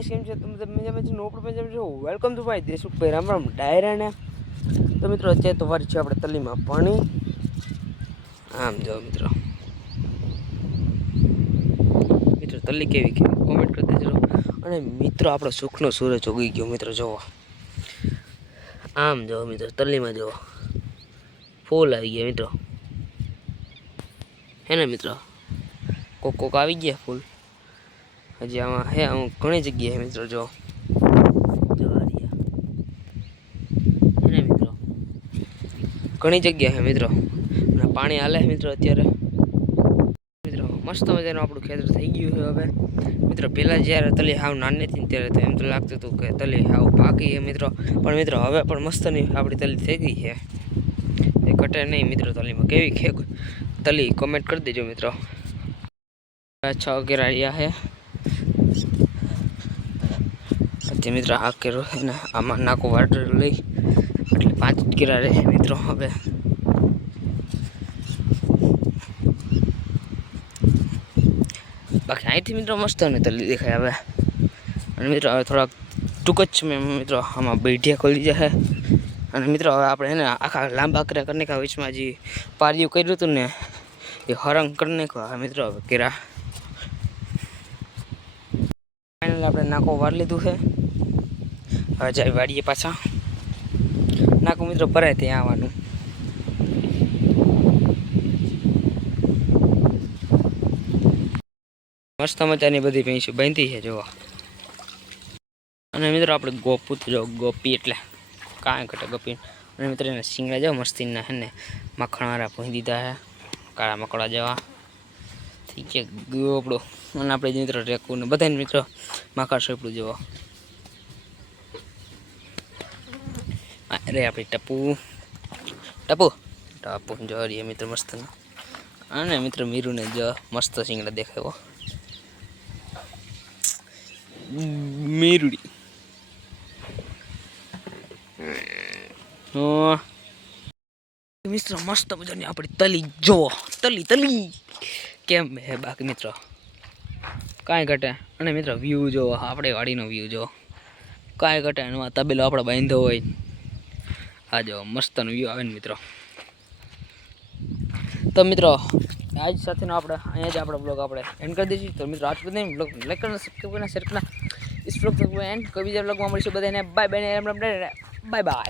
કેમ છે, તમે મજામાં છો નોપડ મજામાં છો welcome to my Deshubhai Ram Ram ડાયરાને તો મિત્રો, અત્યારે તો વારી છે આપણે તલીમાં પાણી. આમ જો મિત્રો. મિત્રો, તલી કેવી કે કોમેન્ટ કરી દેજો. અને મિત્રો, આપણો સુખનો સૂરજ ઉગી ગયો, મિત્રો, જુઓ. આમ જો મિત્રો, તલીમાં જુઓ. ફૂલ આવી ગયા, મિત્રો. હે ને, મિત્રો? કોક કોક આવી ગયા ફૂલ? હજી આમાં હે, આમ ઘણી જગ્યાએ મિત્રો, જો. મિત્રો? ઘણી જગ્યા છે મિત્રો. અને પાણી હાલે મિત્રો અત્યારે. મિત્રો, મસ્ત મજાનું આપણું ખેતર થઈ ગયું છે હવે. મિત્રો, પહેલાં જ્યારે તલી હાવ નાની હતી ત્યારે તો એમ તો લાગતું હતું કે તલી હાવ પાકી છે મિત્રો. પણ મિત્રો, હવે પણ મસ્તની આપણી તલી થઈ ગઈ છે. એ ઘટે નહીં મિત્રો તલીમાં. કેવી તલી કોમેન્ટ કરી દેજો મિત્રો. છ ગેરાડિયા છે. અત્યારે મિત્રો આ કેરો એને આમાં નાખો વાટર લઈ. એટલે પાંચ જ કેરા રહે મિત્રો હવે. બાકી અહીંથી મિત્રો મસ્ત અને તલી દેખાય હવે. અને મિત્રો હવે થોડાક ટૂંક જ મેં મિત્રો આમાં બેઠિયા ખોલી જશે અને મિત્રો હવે આપણે એને આખા લાંબા કર્યા કરીને વચમાં જે પારિયું કર્યું હતું ને, એ હરંગ કરી નાખ્યો. હવે મિત્રો હવે કેરા ફાઇનલ આપણે નાકો વાર લીધું છે. હવે જાય વાડીએ પાછા. નાકો મિત્રો ભરાય ત્યાં આવવાનું. મસ્ત મજાની બધી ભેંસું બાંધી છે જોવા અને મિત્રો આપણે ગોપુત જો, ગોપી એટલે કાંઈ ઘટે ગોપી. અને મિત્રો એના શિંગડા જેવા મસ્તીના હે ને, માખણવાળા ભૂંઈ દીધા છે, કાળા મકડા જેવા. ઠીક છે ગોપડો અને આપણે મિત્રો રેકું ને બધાને મિત્રો માખણ સોપડું જોવો. અરે આપણી ટપુ. ટપુ? ટપુ જો હરીએ મિત્ર મસ્ત અને મિત્ર મીરુને જો મસ્ત શિંગડા દેખાયો મીરુડી. મિત્ર મસ્ત મજાની આપણી તલી. જો તલી તલી. કેમ હે બાકી મિત્રો? કાંઈ ઘટે. અને મિત્રો વ્યૂ જો, આપણે વાડીનો વ્યૂ જો. કાંઈ ઘટે એમાં તબેલો આપણે બાંધો હોય. આ જો, મસ્તનો વ્યૂ આવે ને મિત્રો. તો મિત્રો, આજ સાથેનો આપણે, અહીંયા જ આપણો બ્લોગ આપણે એન્ડ કરી દઈશું. તો મિત્રો, આજ બધી બ્લોગ લાઈક કરો સબસ્ક્રાઈબ કરો શેર કરો ઇસ એન્ડ કોઈ બીજા બ્લોગમાં મળીશું બધાને. Bye bye bye bye